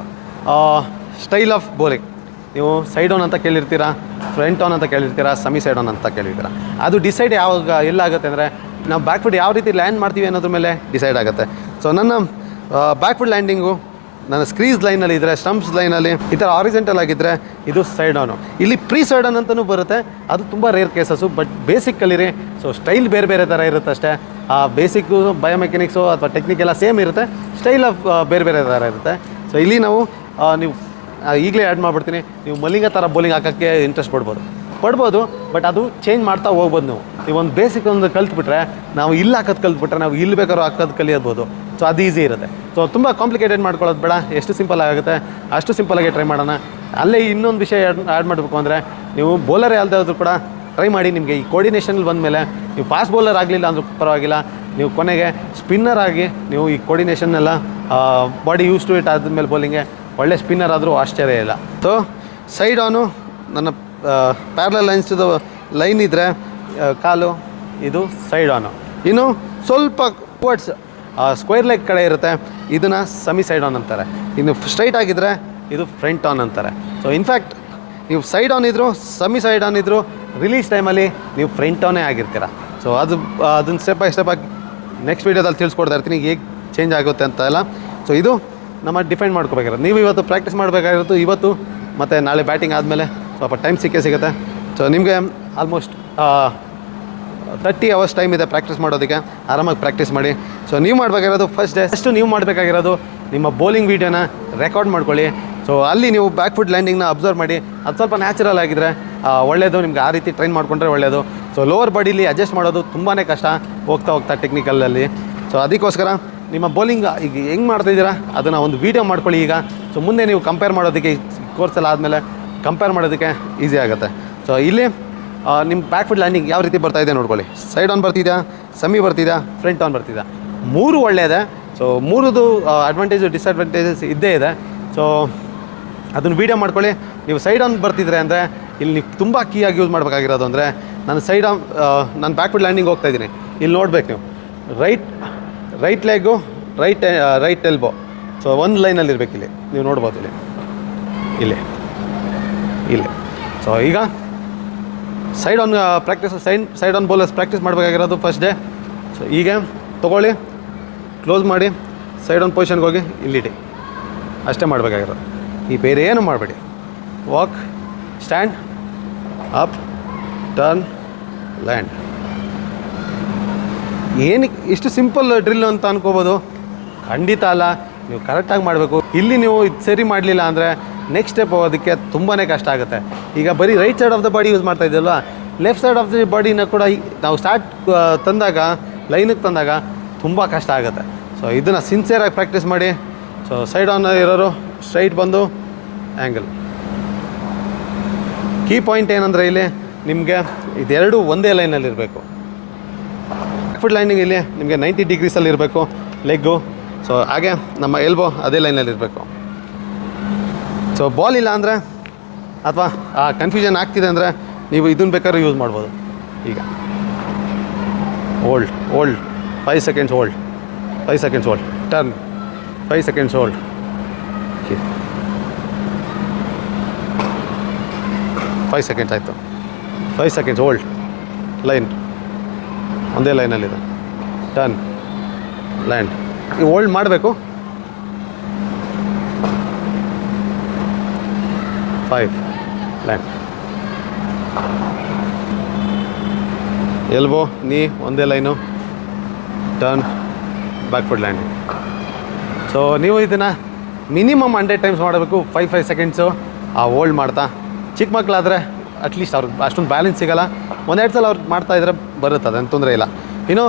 style of bowling. ನೀವು ಸೈಡ್ ಆನ್ ಅಂತ ಕೇಳಿರ್ತೀರಾ, ಫ್ರಂಟ್ ಆನ್ ಅಂತ ಕೇಳಿರ್ತೀರಾ, ಸೆಮಿ ಸೈಡ್ ಆನ್ ಅಂತ ಕೇಳಿರ್ತೀರಾ. ಅದು ಡಿಸೈಡ್ ಯಾವಾಗ ಎಲ್ಲಾಗುತ್ತೆ ಅಂದರೆ ನಾವು ಬ್ಯಾಕ್ ಫುಟ್ ಯಾವ ರೀತಿ ಲ್ಯಾಂಡ್ ಮಾಡ್ತೀವಿ ಅನ್ನೋದ್ರ ಮೇಲೆ ಡಿಸೈಡ್ ಆಗುತ್ತೆ. ಸೊ ನನ್ನ ಬ್ಯಾಕ್ ಫುಟ್ ಲ್ಯಾಂಡಿಂಗು ನನ್ನ ಸ್ಕ್ರೀಸ್ ಲೈನಲ್ಲಿ ಇದ್ದರೆ, ಸ್ಟಂಪ್ಸ್ ಲೈನಲ್ಲಿ ಈ ಥರ ಆರಿಜೆಂಟಲ್ ಆಗಿದ್ದರೆ ಇದು ಸೈಡ್ ಆನು. ಇಲ್ಲಿ ಪ್ರೀ ಸೈಡ್ ಆನ್ ಅಂತಲೂ ಬರುತ್ತೆ, ಅದು ತುಂಬ ರೇರ್ ಕೇಸಸ್ಸು. ಬಟ್ ಬೇಸಿಕ್ ಕಲೀರಿ. ಸೊ ಸ್ಟೈಲ್ ಬೇರೆ ಬೇರೆ ಥರ ಇರುತ್ತೆ ಅಷ್ಟೇ. ಆ ಬೇಸಿಕ್ಕು ಬಯೋಮೆಕ್ಯಾನಿಕ್ಸು ಅಥವಾ ಟೆಕ್ನಿಕ್ ಎಲ್ಲ ಸೇಮ್ ಇರುತ್ತೆ, ಸ್ಟೈಲ್ ಆಫ್ ಬೇರೆ ಬೇರೆ ಥರ ಇರುತ್ತೆ. ಸೊ ಇಲ್ಲಿ ನಾವು ನೀವು ಈಗಲೇ ಆ್ಯಡ್ ಮಾಡಿಬಿಡ್ತೀನಿ, ನೀವು ಮಲ್ಲಿಂಗ ಥರ ಬೌಲಿಂಗ್ ಹಾಕೋಕ್ಕೆ ಇಂಟ್ರೆಸ್ಟ್ ಪಡ್ಬೋದು. ಬಟ್ ಅದು ಚೇಂಜ್ ಮಾಡ್ತಾ ಹೋಗ್ಬೋದು. ನೀವು ಒಂದು ಬೇಸಿಕ್ ಒಂದು ಕಲ್ತ್ಬಿಟ್ರೆ, ನಾವು ಇಲ್ಲಿ ಹಾಕೋದು ಕಲ್ತ್ಬಿಟ್ರೆ ನಾವು ಇಲ್ಲಿ ಬೇಕಾದ್ರೂ ಹಾಕೋದು ಕಲಿಯಬೋದು. ಸೊ ಅದು ಈಸಿ ಇರುತ್ತೆ. ಸೊ ತುಂಬ ಕಾಂಪ್ಲಿಕೇಟೆಡ್ ಮಾಡ್ಕೊಳ್ಳೋದು ಬೇಡ, ಎಷ್ಟು ಸಿಂಪಲ್ ಆಗುತ್ತೆ ಅಷ್ಟು ಸಿಂಪಲಾಗಿ ಟ್ರೈ ಮಾಡೋಣ. ಅಲ್ಲೇ ಇನ್ನೊಂದು ವಿಷಯ ಆ್ಯಡ್ ಮಾಡಬೇಕು ಅಂದರೆ, ನೀವು ಬೌಲರೇ ಅಲ್ಲದೆ ಹೋದ್ರೂ ಕೂಡ ಟ್ರೈ ಮಾಡಿ. ನಿಮಗೆ ಈ ಕೋರ್ಡಿನೇಷನಲ್ಲಿ ಬಂದಮೇಲೆ ನೀವು ಫಾಸ್ಟ್ ಬೌಲರ್ ಆಗಲಿಲ್ಲ ಅಂದ್ರೂ ಪರವಾಗಿಲ್ಲ, ನೀವು ಕೊನೆಗೆ ಸ್ಪಿನ್ನರ್ ಆಗಿ ನೀವು ಈ ಕೋರ್ಡಿನೇಷನ್ನೆಲ್ಲ ಬಾಡಿ ಯೂಸ್ ಟು ಇಟ್ ಆದಮೇಲೆ ಬೌಲಿಂಗ್ಗೆ ಒಳ್ಳೆ ಸ್ಪಿನ್ನರ್ ಆದರೂ ಆಶ್ಚರ್ಯ ಇಲ್ಲ. ಸೊ ಸೈಡ್ ಆನು ನನ್ನ ಪ್ಯಾರಲಲ್ ಲೈನ್ಸ್ದು ಲೈನ್ ಇದ್ದರೆ ಕಾಲು, ಇದು ಸೈಡ್ ಆನು. ಇನ್ನು ಸ್ವಲ್ಪ ವರ್ಡ್ಸ್ ಸ್ಕ್ವೇರ್ ಲೆಗ್ ಕಡೆ ಇರುತ್ತೆ, ಇದನ್ನು ಸೆಮಿ ಸೈಡ್ ಆನ್ ಅಂತಾರೆ. ಇನ್ನು ಸ್ಟ್ರೈಟ್ ಆಗಿದ್ದರೆ ಇದು ಫ್ರಂಟ್ ಆನ್ ಅಂತಾರೆ. ಸೊ ಇನ್ಫ್ಯಾಕ್ಟ್ ನೀವು ಸೈಡ್ ಆನ್ ಇದ್ದರೂ ಸೆಮಿ ಸೈಡ್ ಆನ್ ಇದ್ದರೂ ರಿಲೀಸ್ ಟೈಮಲ್ಲಿ ನೀವು ಫ್ರಂಟ್ ಆನೇ ಆಗಿರ್ತೀರ. ಸೊ ಅದನ್ನು ಸ್ಟೆಪ್ ಬೈ ಸ್ಟೆಪ್ ಆಗಿ ನೆಕ್ಸ್ಟ್ ವೀಡಿಯೋದಲ್ಲಿ ತಿಳಿಸ್ಕೊಡ್ತಾ ಇರ್ತೀನಿ ಹೇಗೆ ಚೇಂಜ್ ಆಗುತ್ತೆ ಅಂತ ಎಲ್ಲ. ಸೊ ಇದು ನಮ್ಮ ಡಿಫೈನ್ ಮಾಡ್ಕೋಬೇಕಾಗಿರೋದು. ನೀವು ಇವತ್ತು ಪ್ರಾಕ್ಟೀಸ್ ಮಾಡಬೇಕಾಗಿರೋದು ಇವತ್ತು ಮತ್ತು ನಾಳೆ ಬ್ಯಾಟಿಂಗ್ ಆದಮೇಲೆ ಸ್ವಲ್ಪ ಟೈಮ್ ಸಿಗುತ್ತೆ. ಸೊ ನಿಮಗೆ ಆಲ್ಮೋಸ್ಟ್ 30 hours ಟೈಮ್ ಇದೆ ಪ್ರಾಕ್ಟೀಸ್ ಮಾಡೋದಕ್ಕೆ. ಆರಾಮಾಗಿ ಪ್ರಾಕ್ಟೀಸ್ ಮಾಡಿ. ಸೊ ನೀವು ಮಾಡಬೇಕಾಗಿರೋದು ಫಸ್ಟು ನೀವು ಮಾಡಬೇಕಾಗಿರೋದು ನಿಮ್ಮ ಬೌಲಿಂಗ್ ವೀಡಿಯೋನ ರೆಕಾರ್ಡ್ ಮಾಡ್ಕೊಳ್ಳಿ. ಸೊ ಅಲ್ಲಿ ನೀವು ಬ್ಯಾಕ್ ಫುಟ್ ಲ್ಯಾಂಡಿಂಗ್ನ ಅಬ್ಸರ್ವ್ ಮಾಡಿ. ಅದು ಸ್ವಲ್ಪ ನ್ಯಾಚುರಲ್ ಆಗಿದ್ದರೆ ಒಳ್ಳೆಯದು, ನಿಮ್ಗೆ ಆ ರೀತಿ ಟ್ರೈನ್ ಮಾಡಿಕೊಂಡ್ರೆ ಒಳ್ಳೆಯದು. ಸೊ ಲೋವರ್ ಬಾಡಿಲಿ ಅಡ್ಜಸ್ಟ್ ಮಾಡೋದು ತುಂಬಾ ಕಷ್ಟ ಹೋಗ್ತಾ ಟೆಕ್ನಿಕಲಲ್ಲಿ. ಸೊ ಅದಕ್ಕೋಸ್ಕರ ನಿಮ್ಮ ಬೌಲಿಂಗ್ ಈಗ ಹೆಂಗೆ ಮಾಡ್ತಾಯಿದ್ದೀರಾ ಅದನ್ನು ಒಂದು ವೀಡಿಯೋ ಮಾಡ್ಕೊಳ್ಳಿ ಈಗ. ಸೊ ಮುಂದೆ ನೀವು ಕಂಪೇರ್ ಮಾಡೋದಕ್ಕೆ ಕೋರ್ಸೆಲ್ಲ ಆದಮೇಲೆ ಕಂಪೇರ್ ಮಾಡೋದಕ್ಕೆ ಈಸಿ ಆಗುತ್ತೆ. ಸೊ ಇಲ್ಲಿ ನಿಮ್ಮ ಬ್ಯಾಕ್ ಫುಟ್ ಲ್ಯಾಂಡಿಂಗ್ ಯಾವ ರೀತಿ ಬರ್ತಾಯಿದೆ ನೋಡ್ಕೊಳ್ಳಿ. ಸೈಡ್ ಆನ್ ಬರ್ತಿದ್ಯಾ, ಸೆಮಿ ಬರ್ತಿದ್ಯಾ, ಫ್ರಂಟ್ ಆನ್ ಬರ್ತಿದ್ಯಾ, ಮೂರು ಒಳ್ಳೆಯದೆ. ಸೊ ಮೂರದು ಅಡ್ವಾಂಟೇಜು ಡಿಸ್ಅಡ್ವಾಂಟೇಜಸ್ ಇದ್ದೇ ಇದೆ. ಸೊ ಅದನ್ನು ವೀಡಿಯೋ ಮಾಡ್ಕೊಳ್ಳಿ. ನೀವು ಸೈಡ್ ಆನ್ ಬರ್ತಿದ್ರೆ ಅಂದರೆ ಇಲ್ಲಿ ನೀವು ತುಂಬ ಕೀಯಾಗಿ ಯೂಸ್ ಮಾಡಬೇಕಾಗಿರೋದು ಅಂದರೆ, ನಾನು ಬ್ಯಾಕ್ ಫುಟ್ ಲ್ಯಾಂಡಿಂಗ್ ಹೋಗ್ತಾಯಿದ್ದೀನಿ. ಇಲ್ಲಿ ನೋಡ್ಬೇಕು ನೀವು right leg right elbow so ಒಂದು ಲೈನಲ್ಲಿ ಇರಬೇಕು. ಇಲ್ಲಿ ನೀವು ನೋಡ್ಬೋದು ಇಲ್ಲಿ. ಸೊ ಈಗ side on practice side on bowlers practice ಮಾಡಬೇಕಾಗಿರೋದು ಫಸ್ಟ್ ಡೇ. ಸೊ ಈಗ ತೊಗೊಳ್ಳಿ, ಕ್ಲೋಸ್ ಮಾಡಿ, ಸೈಡ್ ಆನ್ ಪೊಸಿಷನ್ಗೆ ಹೋಗಿ ಇಲ್ಲಿಡಿ, ಅಷ್ಟೇ ಮಾಡಬೇಕಾಗಿರೋದು. ಈ ಬೇರೆ ಏನು ಮಾಡಬೇಡಿ. Walk, stand, up, turn, land. ಏನಕ್ಕೆ ಇಷ್ಟು ಸಿಂಪಲ್ ಡ್ರಿಲ್ ಅಂತ ಅನ್ಕೋಬೋದು, ಖಂಡಿತ ಅಲ್ಲ. ನೀವು ಕರೆಕ್ಟಾಗಿ ಮಾಡಬೇಕು. ಇಲ್ಲಿ ನೀವು ಇದು ಸರಿ ಮಾಡಲಿಲ್ಲ ಅಂದರೆ ನೆಕ್ಸ್ಟ್ ಸ್ಟೆಪ್ ಹೋಗೋದಕ್ಕೆ ತುಂಬಾ ಕಷ್ಟ ಆಗುತ್ತೆ. ಈಗ ಬರೀ right side of the body use ಮಾಡ್ತಾ ಇದ್ದಲ್ವ, ಲೆಫ್ಟ್ ಸೈಡ್ ಆಫ್ ದ ಬಾಡಿನ ಕೂಡ ನಾವು ಸ್ಟಾರ್ಟ್ ತಂದಾಗ ಲೈನಿಗೆ ತಂದಾಗ ತುಂಬ ಕಷ್ಟ ಆಗುತ್ತೆ. ಸೊ ಇದನ್ನು ಸಿನ್ಸಿಯರಾಗಿ ಪ್ರಾಕ್ಟೀಸ್ ಮಾಡಿ. ಸೊ ಸೈಡ್ ಆನ್ ಇರೋರು ಸ್ಟ್ರೈಟ್ ಬಂದು ಆ್ಯಂಗಲ್. ಕೀ ಪಾಯಿಂಟ್ ಏನಂದರೆ ಇಲ್ಲಿ ನಿಮಗೆ ಇದೆರಡು ಒಂದೇ ಲೈನಲ್ಲಿರಬೇಕು. ಫುಟ್ ಲೈನಿಂಗ್ ಇಲ್ಲಿ ನಿಮಗೆ 90 ಡಿಗ್ರೀಸಲ್ಲಿ ಇರಬೇಕು ಲೆಗ್ಗು. ಸೊ ಹಾಗೆ ನಮ್ಮ ಎಲ್ಬೋ ಅದೇ ಲೈನಲ್ಲಿರಬೇಕು. ಸೊ ಬಾಲ್ ಇಲ್ಲ ಅಂದರೆ ಅಥವಾ ಆ ಕನ್ಫ್ಯೂಷನ್ ಆಗ್ತಿದೆ ಅಂದರೆ ನೀವು ಇದನ್ನು ಬೇಕಾದ್ರೂ ಯೂಸ್ ಮಾಡ್ಬೋದು. ಈಗ hold 5 seconds hold, 5 seconds hold, turn 5 seconds hold, 5 seconds ಆಯಿತು. 5 ಸೆಕೆಂಡ್ಸ್ ಹೋಲ್ಡ್, ಲೈನ್ ಒಂದೇ ಲೈನಲ್ಲಿದೆ, ಟರ್ನ್, ಲ್ಯಾಂಡ್. ಈ ಹೋಲ್ಡ್ ಮಾಡಬೇಕು. 5 ಲ್ಯಾಂಡ್. ಎಲ್ಬೋ ನೀ ಒಂದೇ line, turn, back foot landing. So ನೀವು ಇದನ್ನು ಮಿನಿಮಮ್ 100 ಟೈಮ್ಸ್ ಮಾಡಬೇಕು. 5 ಸೆಕೆಂಡ್ಸು ಆ ಹೋಲ್ಡ್ ಮಾಡ್ತಾ. ಚಿಕ್ಕ ಮಕ್ಕಳಾದರೆ ಅಟ್ಲೀಸ್ಟ್ ಅವ್ರಿಗೆ ಅಷ್ಟೊಂದು ಬ್ಯಾಲೆನ್ಸ್ ಸಿಗೋಲ್ಲ. 1-2 ಸಲ ಅವ್ರು ಮಾಡ್ತಾಯಿದ್ರೆ ಬರುತ್ತೆ, ಅದೇನು ತೊಂದರೆ ಇಲ್ಲ. ಇನ್ನು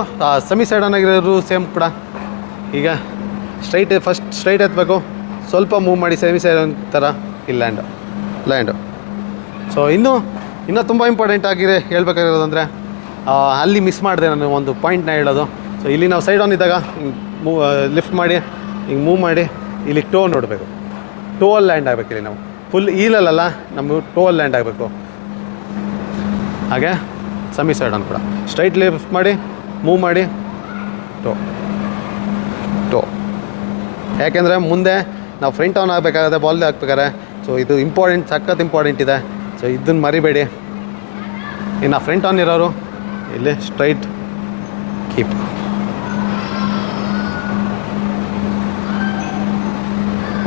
ಸೆಮಿ ಸೈಡ್ ಆಗಿರೋರು ಸೇಮ್ ಕೂಡ. ಈಗ ಫಸ್ಟ್ ಸ್ಟ್ರೈಟ್ ಎತ್ತಬೇಕು, ಸ್ವಲ್ಪ ಮೂವ್ ಮಾಡಿ ಸೆಮಿ ಸೈಡ್ ಥರ ಇಲ್ಲಿ ಲ್ಯಾಂಡು. ಸೊ ಇನ್ನೂ ತುಂಬ ಇಂಪಾರ್ಟೆಂಟ್ ಆಗಿದೆ ಹೇಳ್ಬೇಕಾಗಿರೋದಂದರೆ ಅಲ್ಲಿ ಮಿಸ್ ಮಾಡಿದೆ ನಾನು ಒಂದು ಪಾಯಿಂಟ್ನ ಹೇಳೋದು. ಸೊ ಇಲ್ಲಿ ನಾವು ಸೈಡ್ ಆನ್ ಇದ್ದಾಗ ಹಿಂಗೆ ಲಿಫ್ಟ್ ಮಾಡಿ ಹಿಂಗೆ ಮೂವ್ ಮಾಡಿ ಇಲ್ಲಿ ಟೋ ನೋಡಬೇಕು. ಟೋಲ್ ಲ್ಯಾಂಡ್ ಆಗಬೇಕು. ಇಲ್ಲಿ ನಾವು ಫುಲ್ ಈಲಲ್ಲ, ನಮಗೆ ಟೋಲ್ ಲ್ಯಾಂಡ್ ಆಗಬೇಕು. ಹಾಗೆ ಸೆಮಿ ಸೈಡ್ ಆನ್ ಕೂಡ ಸ್ಟ್ರೈಟ್ ಲಿಫ್ಟ್ ಮಾಡಿ ಮೂವ್ ಮಾಡಿ ಟೋ. ಯಾಕೆಂದರೆ ಮುಂದೆ ನಾವು ಫ್ರಂಟ್ ಆನ್ ಆಗಬೇಕಾಗುತ್ತೆ ಬಾಲ್ ಹಾಕ್ಬೇಕಾದ್ರೆ. ಸೊ ಇದು ಸಖತ್ ಇಂಪಾರ್ಟೆಂಟ್ ಇದೆ. ಸೊ ಇದನ್ನು ಮರಿಬೇಡಿ. ಇನ್ನು ಫ್ರಂಟ್ ಆನ್ ಇರೋರು ಇಲ್ಲಿ straight keep.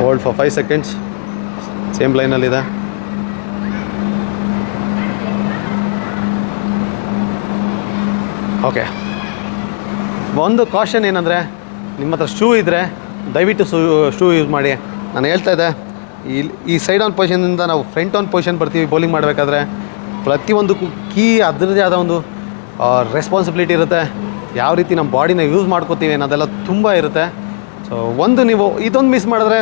Hold for 5 seconds, same ಲೈನಲ್ಲಿದೆ. ಓಕೆ. ಒಂದು ಕಾಷನ್ ಏನಂದರೆ, ನಿಮ್ಮ ಹತ್ರ ಶೂ ಇದ್ದರೆ ದಯವಿಟ್ಟು ಶೂ ಯೂಸ್ ಮಾಡಿ. ನಾನು ಹೇಳ್ತಾ ಇದ್ದೆ, ಈ ಸೈಡ್ ಆನ್ ಪೊಸಿಷನಿಂದ ನಾವು ಫ್ರಂಟ್ ಆನ್ ಪೊಸಿಷನ್ ಬರ್ತೀವಿ ಬೌಲಿಂಗ್ ಮಾಡಬೇಕಾದ್ರೆ. ಪ್ರತಿಯೊಂದಕ್ಕೂ ಕೀ ಅದರದ್ದೇ ಆದ ಒಂದು ರೆಸ್ಪಾನ್ಸಿಬಿಲಿಟಿ ಇರುತ್ತೆ. ಯಾವ ರೀತಿ ನಮ್ಮ ಬಾಡಿನ ಯೂಸ್ ಮಾಡ್ಕೋತೀವಿ ಅನ್ನೋದೆಲ್ಲ ತುಂಬ ಇರುತ್ತೆ. ಸೊ ನೀವು ಇದೊಂದು ಮಿಸ್ ಮಾಡಿದ್ರೆ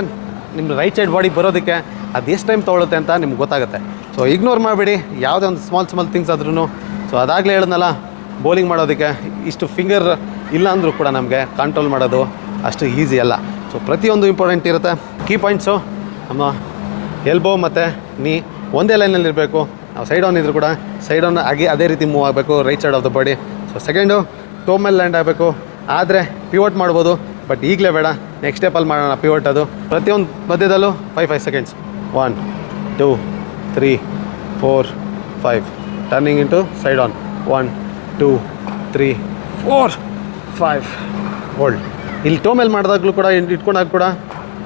ನಿಮ್ಮ ರೈಟ್ ಸೈಡ್ ಬಾಡಿ ಬರೋದಕ್ಕೆ ಅದು ಎಷ್ಟು ಟೈಮ್ ತೊಗೊಳುತ್ತೆ ಅಂತ ನಿಮ್ಗೆ ಗೊತ್ತಾಗುತ್ತೆ. ಸೊ ಇಗ್ನೋರ್ ಮಾಡಬೇಡಿ ಯಾವುದೇ ಒಂದು ಸ್ಮಾಲ್ ಥಿಂಗ್ಸ್ ಆದ್ರೂ. ಸೊ ಅದಾಗಲೇ ಹೇಳಿದ್ನಲ್ಲ, ಬೌಲಿಂಗ್ ಮಾಡೋದಕ್ಕೆ ಇಷ್ಟು ಫಿಂಗರ್ ಇಲ್ಲ ಅಂದರೂ ಕೂಡ ನಮಗೆ ಕಂಟ್ರೋಲ್ ಮಾಡೋದು ಅಷ್ಟು ಈಸಿ ಅಲ್ಲ. ಸೊ ಪ್ರತಿಯೊಂದು ಇಂಪಾರ್ಟೆಂಟ್ ಇರುತ್ತೆ. ಕೀ ಪಾಯಿಂಟ್ಸು ನಮ್ಮ ಎಲ್ಬೋ ಮತ್ತು ನೀ ಒಂದೇ ಲೈನಲ್ಲಿರಬೇಕು. ನಾವು ಸೈಡ್ ಆನ್ ಇದ್ರೂ ಕೂಡ ಸೈಡ್ ಆನ್ ಆಗಿ ಅದೇ ರೀತಿ ಮೂವ್ ಆಗಬೇಕು, right side of the body. So second toe ಮೇಲೆ ಲ್ಯಾಂಡ್ ಆಗಬೇಕು. ಆದರೆ ಪಿವೋಟ್ ಮಾಡ್ಬೋದು, ಬಟ್ ಈಗಲೇ ಬೇಡ, ನೆಕ್ಸ್ಟ್ ಸ್ಟೆಪ್ಪಲ್ಲಿ ಮಾಡೋಣ ಪಿವೋಟ್. ಅದು ಪ್ರತಿಯೊಂದು ಮಧ್ಯದಲ್ಲೂ 5 seconds. 1 2 3 4 5 turning into side on. 1 2 3 4 5 hold. ಇಲ್ಲಿ ಟೋ ಮೇಲೆ ಮಾಡಿದಾಗಲೂ ಕೂಡ ಇಟ್ಕೊಂಡಾಗ ಕೂಡ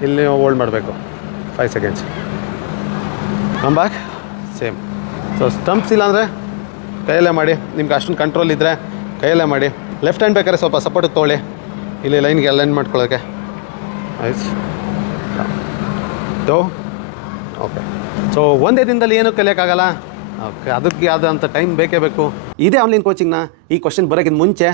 ಇಲ್ಲಿ ಹೋಲ್ಡ್ ಮಾಡಬೇಕು. 5 seconds. Come back, same. So stumps ಇಲ್ಲಾಂದರೆ ಕೈಯಲ್ಲೇ ಮಾಡಿ. ನಿಮ್ಗೆ ಅಷ್ಟೊಂದು ಕಂಟ್ರೋಲ್ ಇದ್ದರೆ ಕೈಯಲ್ಲೇ ಮಾಡಿ. ಲೆಫ್ಟ್ ಹ್ಯಾಂಡ್ ಬೇಕಾದ್ರೆ ಸ್ವಲ್ಪ ಸಪೋರ್ಟಿಗೆ ತೊಗೊಳ್ಳಿ, ಇಲ್ಲಿ ಲೈನ್ಗೆ ಅಲೈನ್ ಮಾಡ್ಕೊಳ್ಳೋಕ್ಕೆ. ಆಯ್ತು ಟೋ. ಓಕೆ. ಸೊ ಒಂದೇ ದಿನದಲ್ಲಿ ಏನೂ ಕಲಿಯೋಕ್ಕಾಗಲ್ಲ. ಓಕೆ, ಅದಕ್ಕೆ ಆದಂಥ ಟೈಮ್ ಬೇಕೇ ಬೇಕು. ಇದೇ ಆನ್ಲೈನ್ ಕೋಚಿಂಗ್ನ ಈ ಕ್ವಶನ್ ಬರೋಕ್ಕಿಂತ ಮುಂಚೆ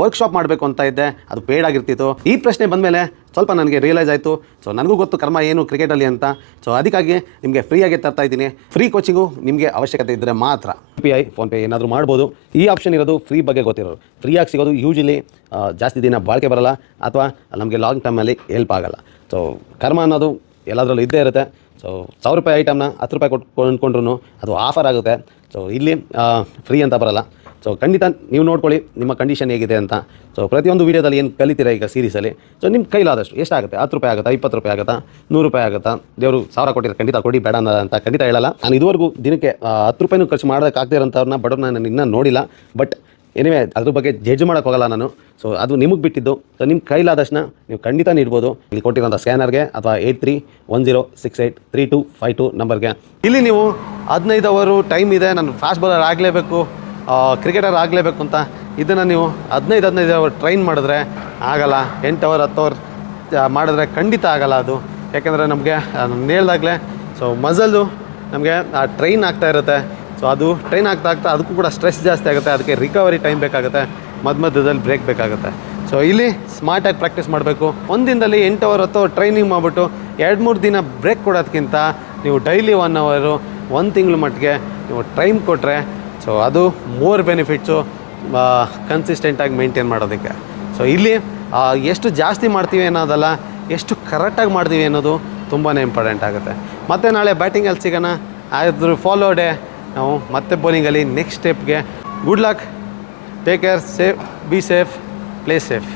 ವರ್ಕ್ಶಾಪ್ ಮಾಡಬೇಕು ಅಂತ ಇದ್ದೆ, ಅದು ಪೇಯ್ಡ್ ಆಗಿರ್ತಿತ್ತು. ಈ ಪ್ರಶ್ನೆ ಬಂದಮೇಲೆ ಸ್ವಲ್ಪ ನನಗೆ ರಿಯಲೈಸ್ ಆಯಿತು. ಸೊ ನನಗೂ ಗೊತ್ತು ಕರ್ಮ ಏನು ಕ್ರಿಕೆಟಲ್ಲಿ ಅಂತ. ಸೊ ಅದಕ್ಕಾಗಿ ನಿಮಗೆ ಫ್ರೀಯಾಗಿ ತರ್ತಾ ಇದ್ದೀನಿ. ಫ್ರೀ ಕೋಚಿಂಗು ನಿಮಗೆ ಅವಶ್ಯಕತೆ ಇದ್ದರೆ ಮಾತ್ರ UPI ಫೋನ್ಪೇ ಏನಾದರೂ ಮಾಡ್ಬೋದು. ಈ ಆಪ್ಷನ್ ಇರೋದು ಫ್ರೀ ಬಗ್ಗೆ ಗೊತ್ತಿರೋರು. ಫ್ರೀಯಾಗಿ ಸಿಗೋದು ಯೂಶಲಿ ಜಾಸ್ತಿ ದಿನ ಬಾಳಿಕೆ ಬರೋಲ್ಲ, ಅಥವಾ ನಮಗೆ ಲಾಂಗ್ ಟರ್ಮಲ್ಲಿ ಹೆಲ್ಪ್ ಆಗೋಲ್ಲ. ಸೊ ಕರ್ಮ ಅನ್ನೋದು ಎಲ್ಲದರಲ್ಲೂ ಇದ್ದೇ ಇರುತ್ತೆ. ಸೊ 1000 ರೂಪಾಯಿ ಐಟಮ್ನ 10 ರೂಪಾಯಿ ಕೊಂಡ್ಕೊಂಡ್ರು ಅದು ಆಫರ್ ಆಗುತ್ತೆ. ಸೊ ಇಲ್ಲಿ ಫ್ರೀ ಅಂತ ಬರೋಲ್ಲ. ಸೊ ಖಂಡಿತ ನೀವು ನೋಡ್ಕೊಳ್ಳಿ ನಿಮ್ಮ ಕಂಡೀಷನ್ ಹೇಗಿದೆ ಅಂತ. ಸೊ ಪ್ರತಿಯೊಂದು ವೀಡಿಯೋದಲ್ಲಿ ಏನು ಕಲಿತೀರಾ ಈಗ ಸೀರೀಸಲ್ಲಿ, ಸೊ ನಿಮ್ಮ ಕೈಲಾದಷ್ಟು ಎಷ್ಟಾಗುತ್ತೆ, 10 ರೂಪಾಯಿ ಆಗುತ್ತಾ, 20 ರೂಪಾಯಿ ಆಗುತ್ತಾ, 100 ರೂಪಾಯಿ ಆಗುತ್ತಾ, ದೇವರು 1000 ಕೊಟ್ಟಿದ್ರೆ ಖಂಡಿತ ಕೊಡಿ, ಬೇಡ ಅಂತ ಖಂಡಿತ ಹೇಳಲ್ಲ. ನಾನು ಇದುವರೆಗೂ ದಿನಕ್ಕೆ 10 ರೂಪಾಯಿನೂ ಖರ್ಚು ಮಾಡೋಕ್ಕಾಗದಿರೋಂಥವ್ರನ್ನ ಬಡವ್ರನ್ನ ನಾನು ಇನ್ನೂ ನೋಡಿಲ್ಲ. ಬಟ್ ಎನಿವೆ ಅದ್ರ ಬಗ್ಗೆ ಜಡ್ಜ್ ಮಾಡೋಕ್ಕೆ ಹೋಗಲ್ಲ ನಾನು. ಸೊ ಅದು ನಿಮಗೆ ಬಿಟ್ಟಿದ್ದು. ಸೊ ನಿಮ್ಮ ಕೈಲಾದಷ್ಟನ್ನ ನೀವು ಖಂಡಿತ ನೀಡ್ಬೋದು. ಇಲ್ಲಿ ಕೊಟ್ಟಿರೋಂಥ ಸ್ಕ್ಯಾನರ್ಗೆ ಅಥವಾ 8310683252 ನಂಬರ್ಗೆ. ಇಲ್ಲಿ ನೀವು 15 ಅವರು ಟೈಮ್ ಇದೆ, ನಾನು ಫಾಸ್ಟ್ ಬಾಲರ್ ಆಗಲೇಬೇಕು, ಕ್ರಿಕೆಟರ್ ಆಗಲೇಬೇಕು ಅಂತ ಇದನ್ನು ನೀವು 15 ಅವರ್ ಟ್ರೈನ್ ಮಾಡಿದ್ರೆ ಆಗಲ್ಲ. 8 ಅವರ್ 10 ಅವರ್ ಮಾಡಿದ್ರೆ ಖಂಡಿತ ಆಗಲ್ಲ ಅದು. ಯಾಕೆಂದರೆ ನಮಗೆ ನಾನು ಹೇಳ್ದಾಗಲೇ ಸೊ ಮಸಲ್ಲು ನಮಗೆ ಟ್ರೈನ್ ಆಗ್ತಾ ಇರುತ್ತೆ. ಸೊ ಅದು ಟ್ರೈನ್ ಆಗ್ತಾ ಅದಕ್ಕೂ ಕೂಡ ಸ್ಟ್ರೆಸ್ ಜಾಸ್ತಿ ಆಗುತ್ತೆ. ಅದಕ್ಕೆ ರಿಕವರಿ ಟೈಮ್ ಬೇಕಾಗುತ್ತೆ. ಮಧ್ಯದಲ್ಲಿ ಬ್ರೇಕ್ ಬೇಕಾಗುತ್ತೆ. ಸೊ ಇಲ್ಲಿ ಸ್ಮಾರ್ಟಾಗಿ ಪ್ರಾಕ್ಟೀಸ್ ಮಾಡಬೇಕು. ಒಂದಿನದಲ್ಲಿ 8 ಅವರ್ ಹೊತ್ತು ಟ್ರೈನಿಂಗ್ ಮಾಡಿಬಿಟ್ಟು 2-3 ದಿನ ಬ್ರೇಕ್ ಕೊಡೋದಕ್ಕಿಂತ ನೀವು ಡೈಲಿ 1 ಅವರು 1 ತಿಂಗಳ ಮಟ್ಟಿಗೆ ನೀವು ಟೈಮ್ ಕೊಟ್ಟರೆ ಸೊ ಅದು ಮೋರ್ ಬೆನಿಫಿಟ್ಸು ಕನ್ಸಿಸ್ಟೆಂಟಾಗಿ ಮೇಂಟೈನ್ ಮಾಡೋದಕ್ಕೆ. ಸೊ ಇಲ್ಲಿ ಎಷ್ಟು ಜಾಸ್ತಿ ಮಾಡ್ತೀವಿ ಅನ್ನೋದಲ್ಲ, ಎಷ್ಟು ಕರೆಕ್ಟಾಗಿ ಮಾಡ್ತೀವಿ ಅನ್ನೋದು ತುಂಬಾ ಇಂಪಾರ್ಟೆಂಟ್ ಆಗುತ್ತೆ. ಮತ್ತು ನಾಳೆ ಬ್ಯಾಟಿಂಗಲ್ಲಿ ಸಿಗೋಣ. ಅದ್ರ ಫಾಲೋ ಡೇ ನಾವು ಮತ್ತೆ ಬೌಲಿಂಗಲ್ಲಿ ನೆಕ್ಸ್ಟ್ ಸ್ಟೆಪ್ಗೆ. Good luck, take care, safe, be safe, play safe.